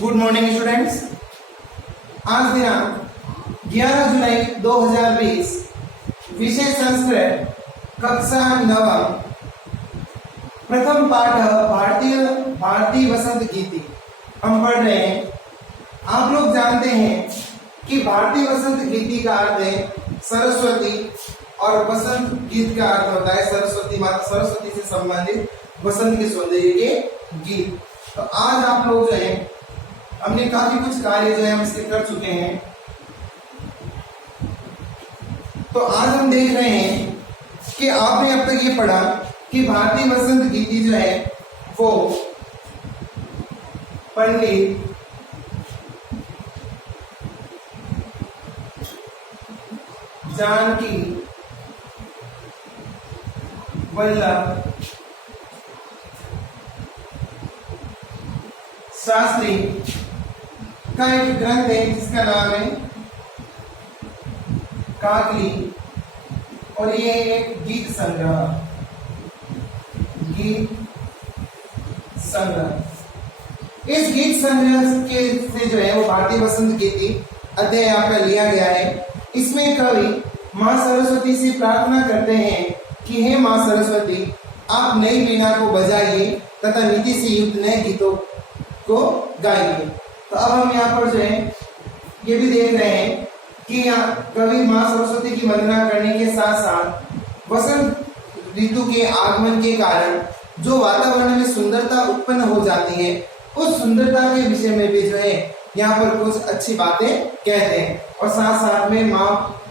Good morning students. आज दिनांक 11 जुलाई 2020, विषय संस्कृत, कक्षा 9, प्रथम पाठ भारतीय वसंत गीति हम पढ़ रहे हैं। आप लोग जानते हैं कि भारतीय वसंत गीति का अर्थ है सरस्वती और वसंत गीत का अर्थ होता है सरस्वती माता, सरस्वती से संबंधित वसंत के सौंदर्य के गीत। तो आज आप लोग जो है हमने काफी कुछ कार्य जो है हम इसके कर चुके हैं। तो आज हम देख रहे हैं कि आपने अब तक ये पढ़ा कि भारतीय वसंत गीति जो है वो पंडित जानकी वल्लभ शास्त्री का एक ग्रंथ है जिसका नाम है काकली, और ये एक गीत संग्रह इस गीत संग्रह के से जो है वो भारतीय वसंत गीति अध्याय आपका लिया गया है। इसमें कवि माँ सरस्वती से प्रार्थना करते हैं कि हे माँ सरस्वती, आप नई वीणा को बजाइए तथा नीति से युक्त नए गीतों को गाइए। तो अब हम यहाँ पर जो है ये भी देख रहे हैं कि यहाँ कवि माँ सरस्वती की वंदना करने के साथ साथ वसंत ऋतु के आगमन के कारण जो वातावरण में सुंदरता उत्पन्न हो जाती है, उस सुंदरता के विषय में भी जो है यहाँ पर कुछ अच्छी बातें कहते हैं। और साथ साथ में माँ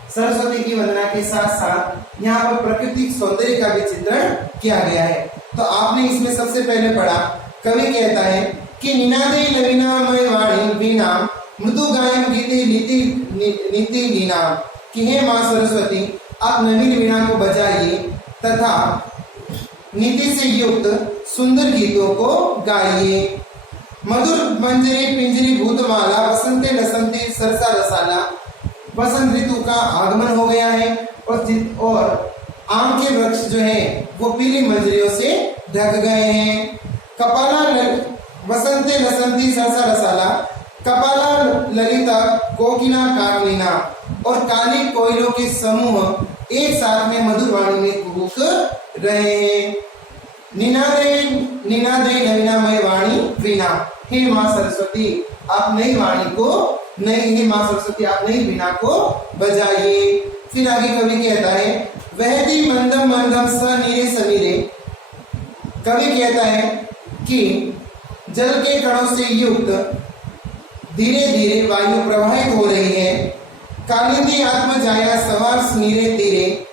सरस्वती की वंदना के साथ साथ यहाँ पर प्राकृतिक सौंदर्य का भी चित्रण किया गया है। तो आपने इसमें सबसे पहले पढ़ा, कवि कहता है कि निनादे नवीनामय वाणी वीणा मृदु गायन गीते नीति लीना, कि हे माँ सरस्वती, आप नवीन वीणा को बजाइए तथा नीति से युक्त सुंदर गीतों को गाइए। मधुर मंजरी पिंजरी भूतमाला वसंते लसंते सरसा रसाला, वसंत ऋतु का आगमन हो गया है और आम के वृक्ष जो है वो पीली मंजरियों से ढक गए हैं। कपाला वसंते लसंती सरसा रसाला, कपाला ललिता कोकिला काकलिना, और काली कोयलों के समूह एक साथ में मधुर वाणी में कुहुक रहे हैं। निनादे नवीनामय वाणी वीणा, हे माँ सरस्वती, आप नई वाणी को हे माँ सरस्वती, आप नई वीणा को बजाइए। फिर आगे कवि कहता है वहती मंदम मंदम सनीरे समीरे, कवि कहता है कि जल के कणों से युक्त धीरे धीरे वायु प्रवाहित हो रही है। कालिंदी आत्म जाया सवार नीरे तीरे,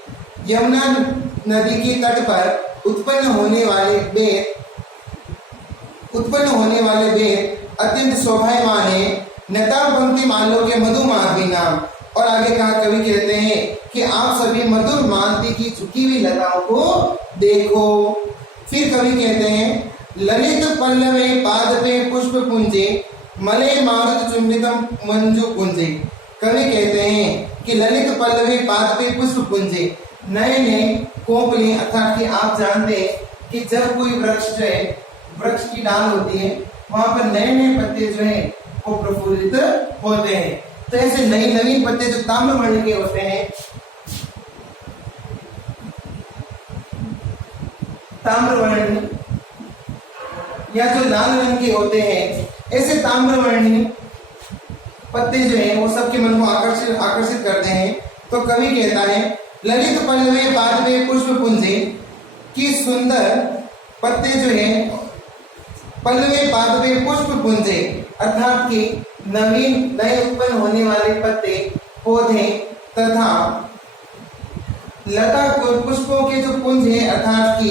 यमुना नदी के तट पर उत्पन्न होने वाले बेर अत्यंत शोभायमान है। नता पंक्ति मालों के मधु माधवी नाम, और आगे कहा कवि कहते हैं कि आप सभी मधुर मालती की झुकी हुई लताओं को देखो। फिर कवि कहते हैं ललित पल्लवे पादपे पुष्प पुंजे मले मारुत चुंबितम मंजू कुंजे, कवि कहते हैं कि ललित पल्लवे पादपे पुष्प पुंजे, नए नए कोपले, अर्थात कि आप जानते हैं कि जब कोई वृक्ष जो है, वृक्ष की डाल होती है, वहां पर नए नए पत्ते जो है वो प्रफुल्लित होते हैं। तो ऐसे नई नवीन पत्ते जो ताम्र वर्ण के होते हैं, ताम्रवर्णी या जो लाल रंग के होते हैं, ऐसे ताम्रवर्णी पत्ते जो हैं वो सबके मन को आकर्षित करते हैं। तो कवि कहता है ललित पल्लवे पादपे पुष्प पुंजे, की सुंदर पत्ते जो हैं, पल्लवे पादपे पुष्प पुंजे, अर्थात कि नवीन नए उत्पन्न होने वाले पत्ते पौधे तथा लता पुष्पों के जो पुंज है, अर्थात कि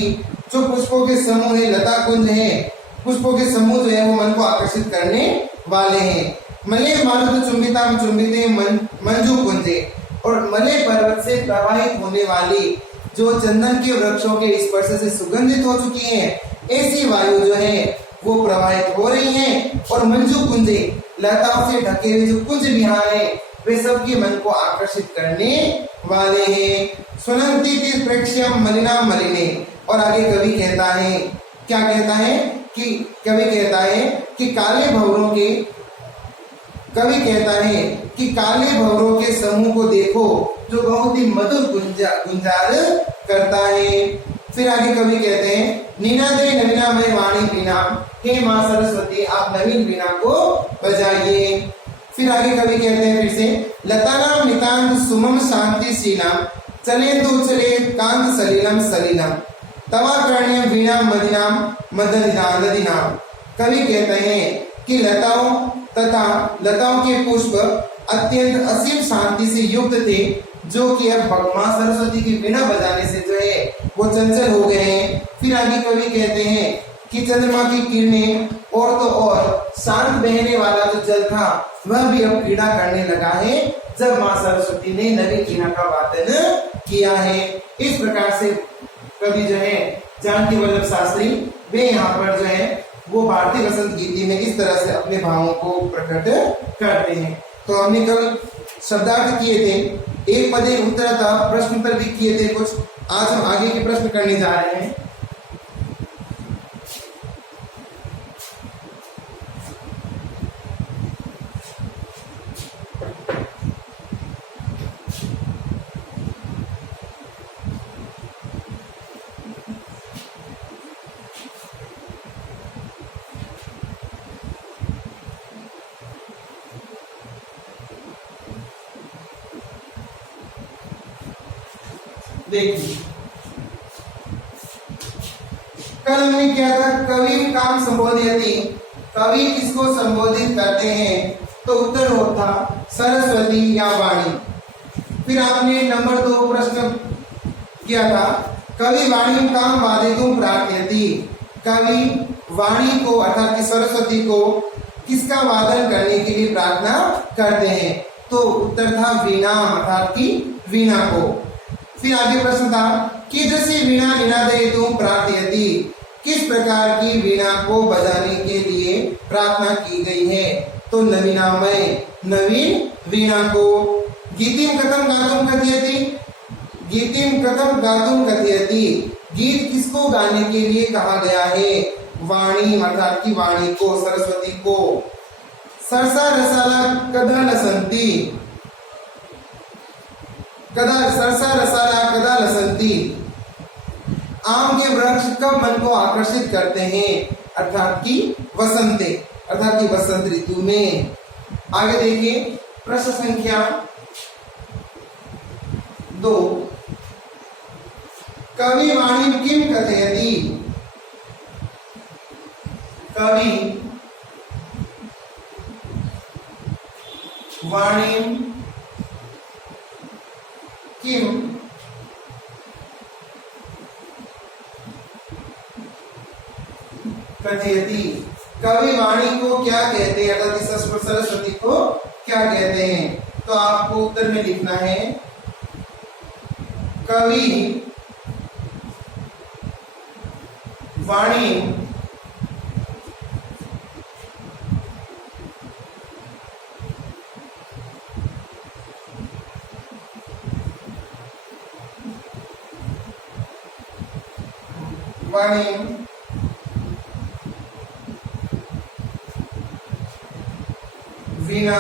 जो पुष्पों के समूह है, लता कुंज है, पुष्पों के समूह जो है वो मन को आकर्षित करने वाले हैं। मले मारुत चुंबिताम चुंबिते मंजू कुंजे, और मले पर्वत से प्रवाहित होने वाली जो चंदन के वृक्षों के स्पर्श से सुगंधित हो चुकी है, ऐसी वायु जो है वो प्रवाहित हो रही है। और मंजू कुंजे, लताओं से ढके हुए जो कुंज विहार है वे सबके मन को आकर्षित करने वाले हैं। सुनंती प्रेक्ष्यम मलिना मलिने, और आगे कवि कहता है, क्या कहता है कि कवि कहता है कि काले भंवरों के कवि कहता है कि काले भंवरों के समूह को देखो जो बहुत ही मधुर गुंजार करता है। फिर आगे कवि कहते हैं निनादे नवीनामय वाणी वीणा, हे माँ सरस्वती आप नवीन वीणा को बजाइए। फिर आगे कवि कहते हैं फिर से लतानाम नितांत सुमम शांति शीलाम, चले तो चले कांत सलीलम सलीलम, तवा कर्ण्य वीणा मदिनाम मदनिनाम। कवि कहते हैं कि लताओं तथा लताओं के पुष्प अत्यंत असीम शांति से युक्त थे, जो कि अब मां सरस्वती की वीणा बजाने से जो है वो चंचल हो गए हैं। फिर आगे कवि कहते हैं कि चंद्रमा की किरणें और तो और शांत बहने वाला जो जल था वह भी अब क्रीड़ा करने लगा है, जब मां सरस्वती ने नवीन वीणा का वादन किया है। इस प्रकार से कवि जो है जानकी वल्लभ शास्त्री वे यहाँ पर जो है वो भारतीय वसंत गीति में इस तरह से अपने भावों को प्रकट करते हैं। तो हमने कल शब्दार्थ किए थे, एक पद एक उत्तर था, प्रश्न उत्तर भी किए थे कुछ। आज हम आगे के प्रश्न करने जा रहे हैं। देखिए कल हमने क्या था, कवि काम संबोधयति, कवि किसको संबोधित करते हैं, तो उत्तर होता सरस्वती या वाणी। फिर आपने नंबर 2 प्रश्न किया था कवि वाणी काम वादितुम प्रार्थयति, कवि वाणी को अर्थात कि सरस्वती को किसका वादन करने के लिए प्रार्थना करते हैं, तो उत्तर था वीणा अर्थात की वीणा को। फिर आगे प्रश्न था कीदृशी वीणा निनादयितुम प्रार्थयति, किस प्रकार की वीणा को बजाने के लिए प्रार्थना की गई है, तो नवीनामय नवीन वीणा को। गीतिम कथम गातुम कथयति, गीतिम कथम गातुम कथयति, गीत किसको गाने के लिए कहा गया है, वाणी अर्थात की वाणी को, सरस्वती को। सरसा रसाला कदा लसंती, कदा सरसा रसाला कदा लसंती, आम के वृक्ष कब मन को आकर्षित करते हैं, अर्थात की वसंते अर्थात की वसंत ऋतु में। आगे देखिए प्रश्न संख्या 2, कवि वाणी किम कथयति, कवि वाणी किम कथयति, कवि वाणी को क्या कहते हैं, अर्थात सरस्वती को क्या कहते हैं, तो आपको उत्तर में लिखना है कवि वाणी वाणी वीणा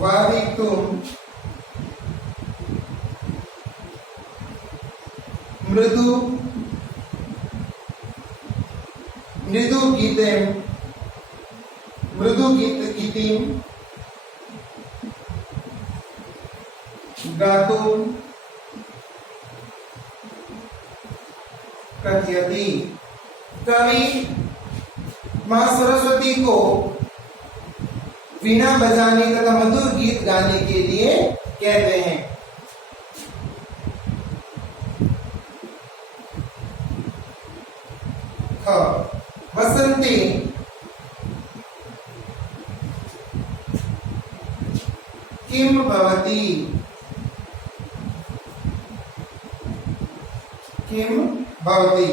वादितुम मृदु मृदु गीतिम गातुम कथयति, कवि मां सरस्वती को वीणा बजाने तथा मधुर गीत गाने के लिए कहते हैं। वसंती किम भवति, किम भवति,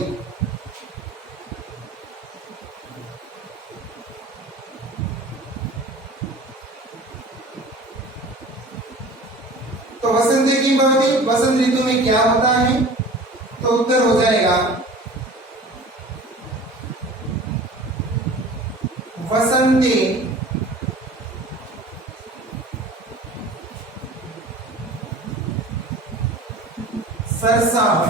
तो वसंत की भवति, वसंत ऋतु में क्या होता है, तो उत्तर हो जाएगा वसंते सरसाः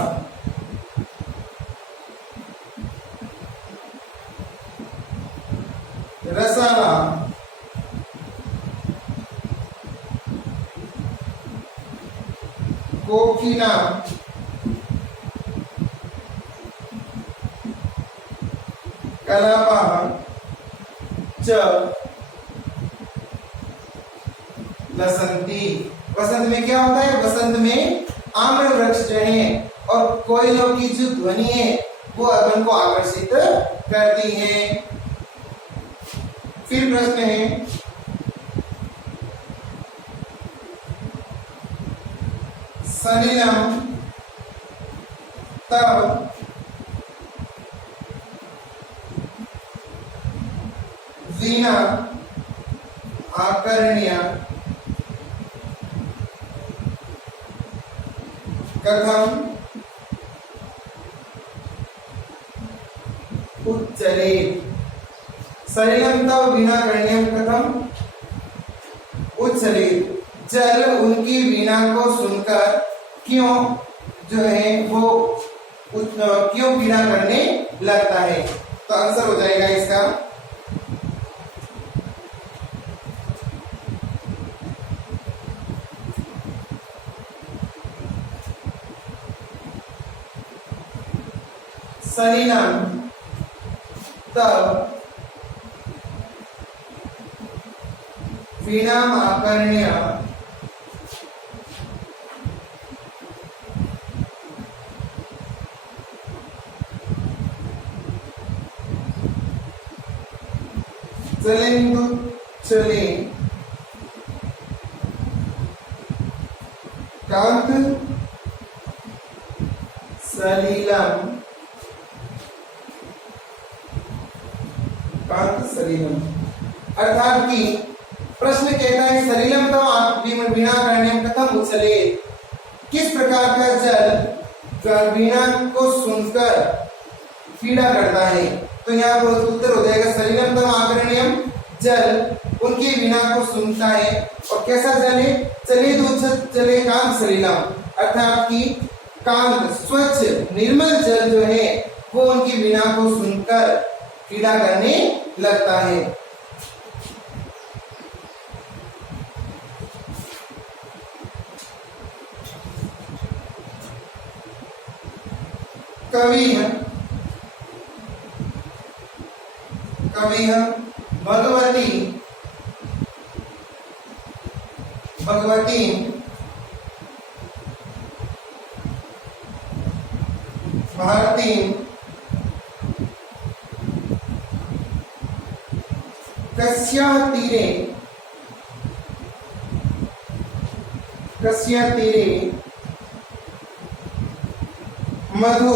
रसाला कोकिला कलापः च लसंती। वसंत में क्या होता है? वसंत में आम्र वृक्ष जो है और कोयलों की जो ध्वनि है वो अपन को आकर्षित करती है। फिर प्रश्न है सलिलम तब वीणा आकर्ण्य कथम उच्चरे। सलिलम तब वीणाकर्ण्यम कथम उच्चरे। जल उनकी वीणा को सुनकर क्यों जो है वो क्यों वीणा करने लगता है? तो आंसर हो जाएगा इसका सलिलम तब वीणाम आकर्ण्य चलेंदु चले कांत सलिलम कांत सलिलम। अर्थात कि प्रश्न कहता है सलिलम तो आप वीणा करण्यम कथम उच्चले। किस प्रकार का जल वीणा को सुनकर पीड़ा करता है? तो यहाँ पर उत्तर हो जाएगा सलिलम तम आकर्ण्यम। जल उनकी वीणा को सुनता है और कैसा जल है? चले तो चले कांत सलिलम। अर्थात कि कांत स्वच्छ निर्मल जल जो है वो उनकी वीणा को सुनकर पीड़ा करने लगता है। कवि भगवती भारती कस्य तीरे मधु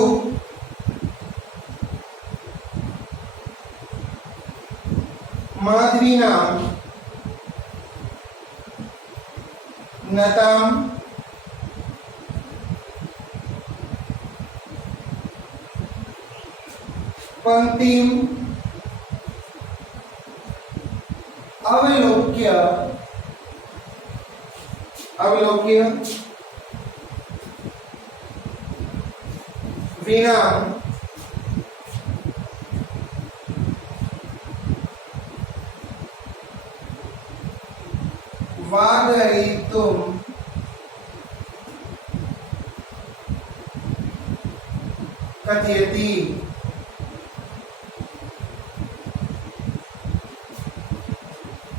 माधवीनां नतां पंक्तिम अवलोक्य वीणा वादयितुं कथयति।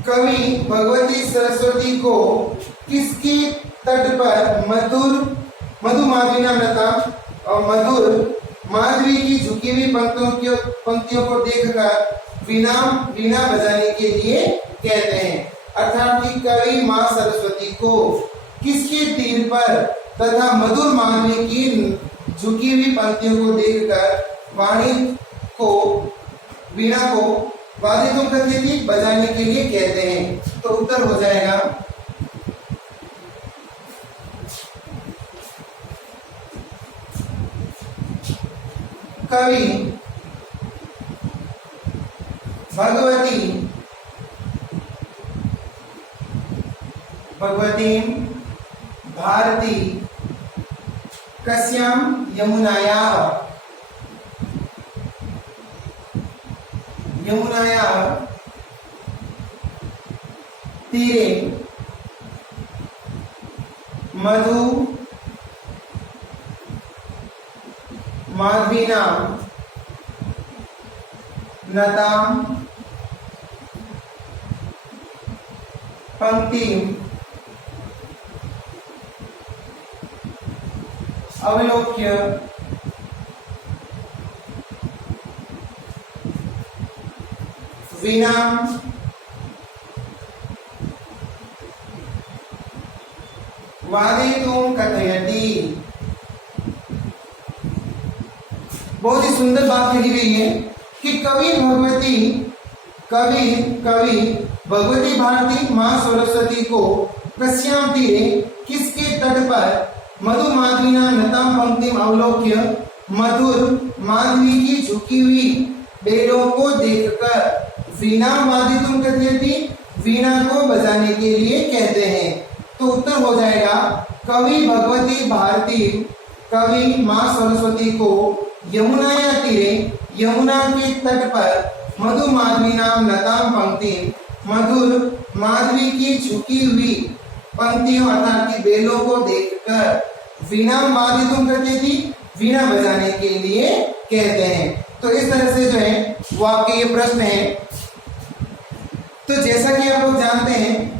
कवि भगवती सरस्वती को किसके तट पर मधु माधवीनां नतां और मधुर माधवी की झुकी हुई पंक्तियों को देखकर वीणा बजाने के लिए कहते हैं। अर्थात कि कवि मां सरस्वती को किसके तीर पर तथा मधुर माधवी की झुकी हुई पंक्तियों को देखकर वीणा को वादितुं कथयति बजाने के लिए कहते हैं। तो उत्तर हो जाएगा कवि भगवती भारती कस्यां यमुनायाः तीरे मधु माधवीनां नतां पंक्तिं अवलोक्य वीणां वादयितुं कथयति। बहुत ही सुंदर बात लिखी गई है कि कवि भगवती भारती माँ सरस्वती को कस्यां तीरे किसके तट पर मधु माधवीना नतां पंक्तिम अवलोक्य मधुर माधवी की झुकी हुई बेलों को देखकर वीणा वादितुम कथयति, वीणा को बजाने के लिए कहते हैं। तो उत्तर हो जाएगा कवि भगवती भारती कवि माँ सरस्वती को यमुनाया तीरे यमुना के तट पर मधु माधवी नाम नताम पंक्ति मधुर माधवी की झुकी हुई पंक्तियों अर्थात की बेलों को देखकर वीणा वादितुम करती थी, वीणा बजाने के लिए कहते हैं। तो इस तरह से जो है वो आपके ये प्रश्न है। तो जैसा कि आप लोग जानते हैं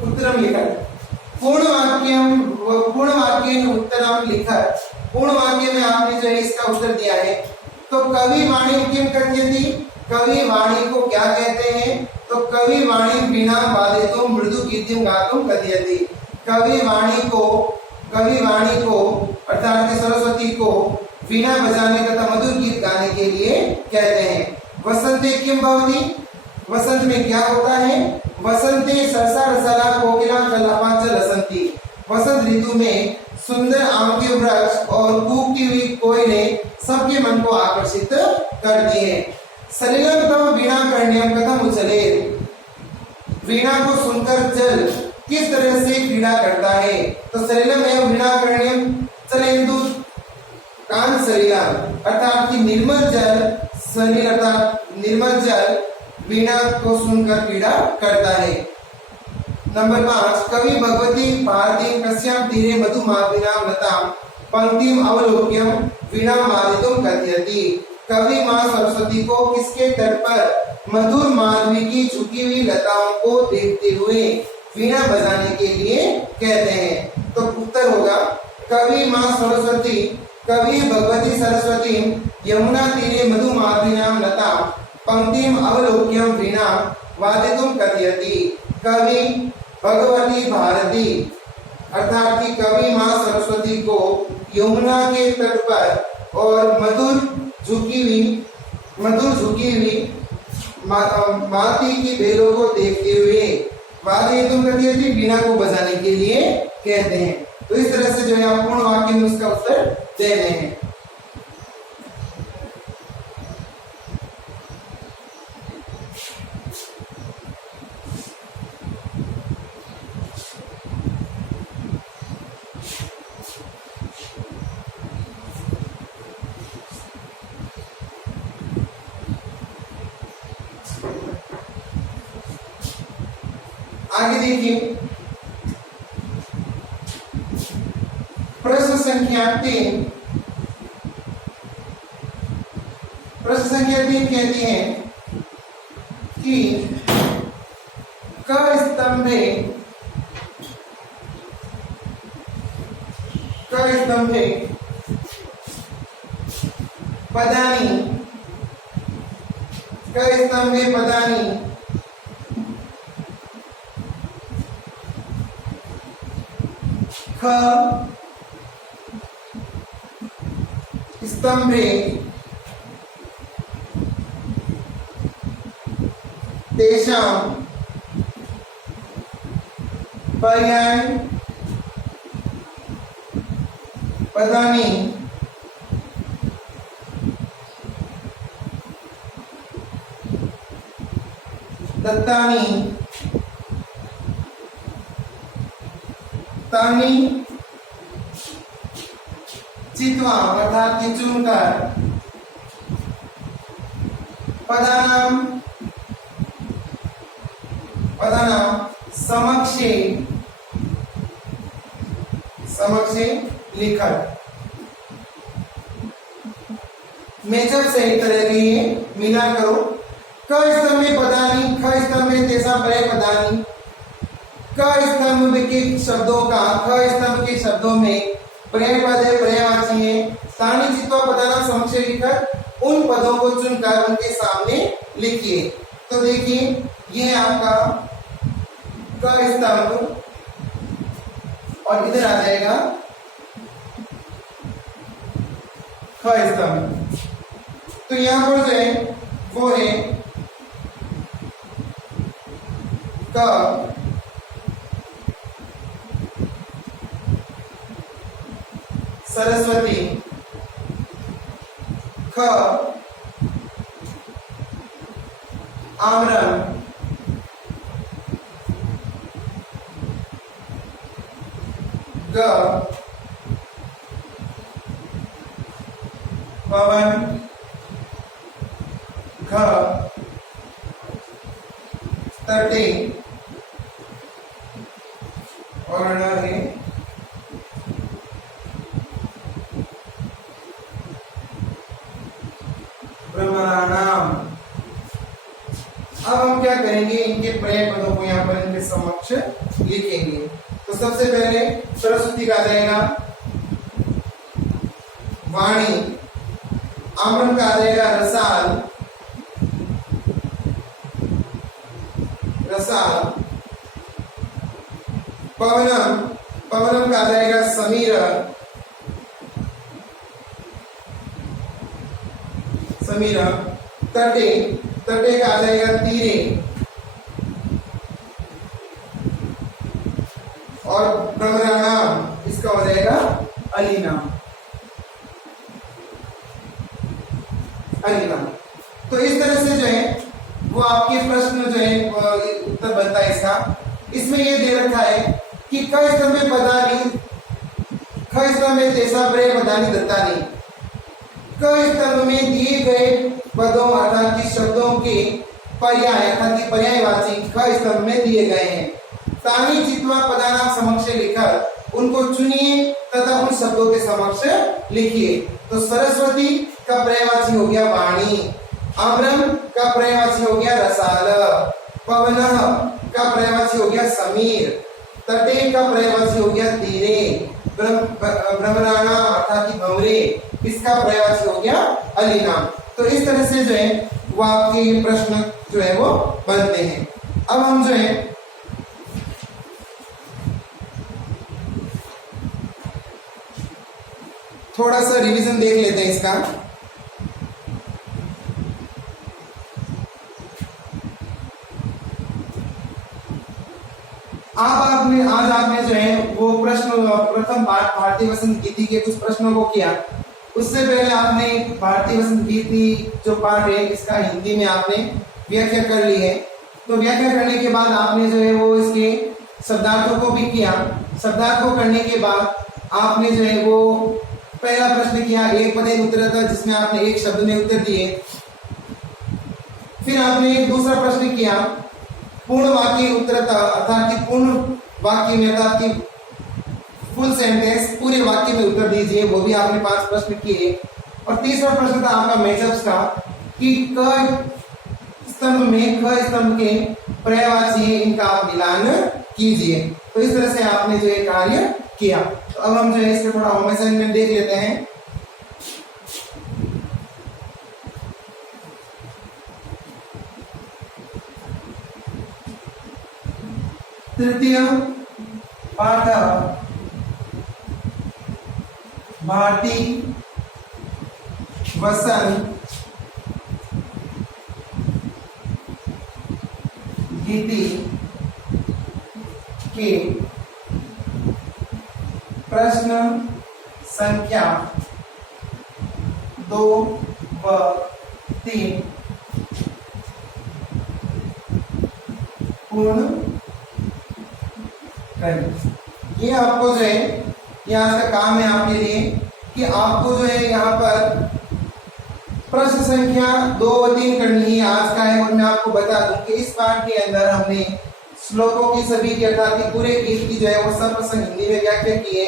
उत्तरम लिखत पूर्ण वाक्य उत्तरम लिखत। पूर्ण वाक्य में आपने जो है इसका उत्तर दिया है। तो कवि वाणी किम कथयति, कवि वाणी को क्या कहते हैं? तो कवि वाणी वीणा वादितुम मृदु गीतिम गातुम कथयति। कवि वाणी को अर्थात सरस्वती को वीणा बजाने तथा मधुर गीत गाने के लिए कहते हैं। वसंते किम भवति, वसंत में क्या होता है? वसंते सरसा रसला कोकिला कलापा च रसंती। वसंत ऋतु में सुंदर आम के वृक्ष और कूकती हुई कोयलें सबके मन को आकर्षित करती है। सलिलम तव वीणा कर्ण्यम कथम उचले, वीणा को सुनकर जल किस तरह से क्रीड़ा करता है? तो सलिलम एवं वीणा कर्ण्यम चलेंदु कान सलिला अर्थात कि निर्मल जल, सलिल अर्थात निर्मल जल वीणा को सुनकर क्रीड़ा करता है। नंबर 5 कवि भगवती भारती कस्यां तीरे मधु माधवीनां लतां पंक्तिम अवलोक्यम वीणा वादितुम कथयति। कवि माँ सरस्वती को किसके तट पर मधुर माधवी की झुकी हुई लताओं को देखते हुए वीणा बजाने के लिए कहते हैं। तो उत्तर होगा कवि माँ सरस्वती कवि भगवती सरस्वती यमुना तीरे मधु माधवीनां लतां पंक्तिम अवलोक्यम वीणा वादितुम कथयति। कवि भगवती भारती अर्थात कि कवि माँ सरस्वती को यमुना के तट पर और मधुर झुकी हुई मालती की बेलों को देखते हुए वादितुम कथयति वीणा को बजाने के लिए कहते हैं। तो इस तरह से जो है आप पूर्ण वाक्य में उसका उत्तर दे रहे हैं। आगे देखिए प्रश्न संख्या 3। प्रश्न संख्या 3 कहती है कि क स्तंभे पदानि ख स्तंभे तेषां पर्याय पदानि दत्तानि तानि चित्वा अर्थात कि चुनकर पदानां समक्षे लिखत। मैचअप सही तरह के ये मिला करो। क स्तंभ में पदानी, ख स्तंभ में तेसा पर्याय पदानी, क स्तंभ के शब्दों का ख स्तंभ के शब्दों में पर्याय पद है, पर्यायवाची है। तानि चित्वा पदानां समक्षे लिखत, उन पदों को चुनकर उनके सामने लिखिए। तो देखिए ये आपका क स्तंभ और इधर आ जाएगा ख स्तंभ। तो यहां पर जो है वो है क, सरस्वती, ख, आम्रम, ग, पवन, घ, तटे और ण है भ्रमराणाम। अब हम क्या करेंगे, इनके पर्याय पदों को यहाँ पर इनके समक्ष लिखेंगे। तो सबसे पहले सरस्वती का आ जाएगा वाणी, आम्रम का आ जाएगा रसाल, पवनम, पवनम का आ जाएगा समीर, तटे, तटे का आ जाएगा तीरे, और भ्रमराणाम इसका हो जाएगा अलीना। तो इस तरह से जो है वो आपके प्रश्न जो है उत्तर बनता है इसका। इसमें ये दे रखा है कि क स्तंभ में पदानी, ख स्तंभ में तेसा पर्याय पदानी दत्तानी। क स्तंभ में दिए गए पदों अर्थात कि शब्दों के पर्याय अर्थात कि पर्यायवाची ख स्तंभ में दिए गए हैं। तानि चित्वा पदानां समक्ष लिखत, उनको चुनिए तथा उन शब्दों के समक्ष लिखिए। तो सरस्वती का पर्यायवाची हो गया वाणी, आम्रम का पर्यायवाची हो गया रसाल, पवन का पर्यायवाची हो गया समीर, तटे का पर्यायवाची हो गया तीरे, भ्रमराणाम अर्थात कि भंवरे इसका पर्यायवाची हो गया अलीनाम। तो इस तरह से जो है वो आपके प्रश्न जो है वो बनते हैं। अब हम जो है थोड़ा सा रिवीजन देख लेते हैं इसका। आज आपने जो है वो प्रश्न प्रथम भारतीय वसंत गीति के कुछ प्रश्नों को किया। उससे पहले आपने भारतीय वसंत गीति जो पाठ है इसका हिंदी में आपने व्याख्या कर ली है। तो व्याख्या करने के बाद आपने जो है वो इसके शब्दार्थों को भी किया। शब्दार्थ को करने के बाद आपने जो है वो पहला प्रश्न किया एक पदेन उत्तरतः, जिसमें आपने एक शब्द में उत्तर दिए। फिर आपने एक दूसरा प्रश्न किया पूर्ण वाक्य उत्तरतः अर्थात कि पूर्ण वाक्य में अर्थात कि फुल सेंटेंस पूरे वाक्य में उत्तर दीजिए, वो भी आपने 5 प्रश्न किए। और तीसरा प्रश्न था आपका मैचअप्स का कि क स्तंभ में ख स्तंभ के पर्यायवाची इनका आप मिलान कीजिए। तो इस तरह से आपने जो है कार्य किया। तो अब हम जो है इसका थोड़ा होम असाइनमेंट देख लेते हैं। तृतीय पाठ भारती वसंत गीति के प्रश्न संख्या 2 व 3 पूर्ण करें। ये आपको जो है ये आज का काम है आपके लिए कि आपको जो है यहाँ पर प्रश्न संख्या 2 व 3 करनी है आज का है। और मैं आपको बता दूं कि इस पाठ के अंदर हमने श्लोकों की सभी की अर्थात पूरे गीत की जो है वो सब प्रसंग हिंदी में व्याख्या किए,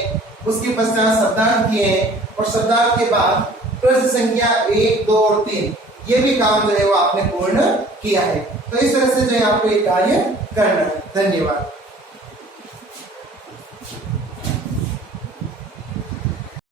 उसके पश्चात शब्दार्थ किए हैं और शब्दार्थ के बाद प्रश्न संख्या 1, 2 और 3 ये भी काम जो है वो आपने पूर्ण किया है। तो इस तरह से जो है आपको ये कार्य करना है। धन्यवाद।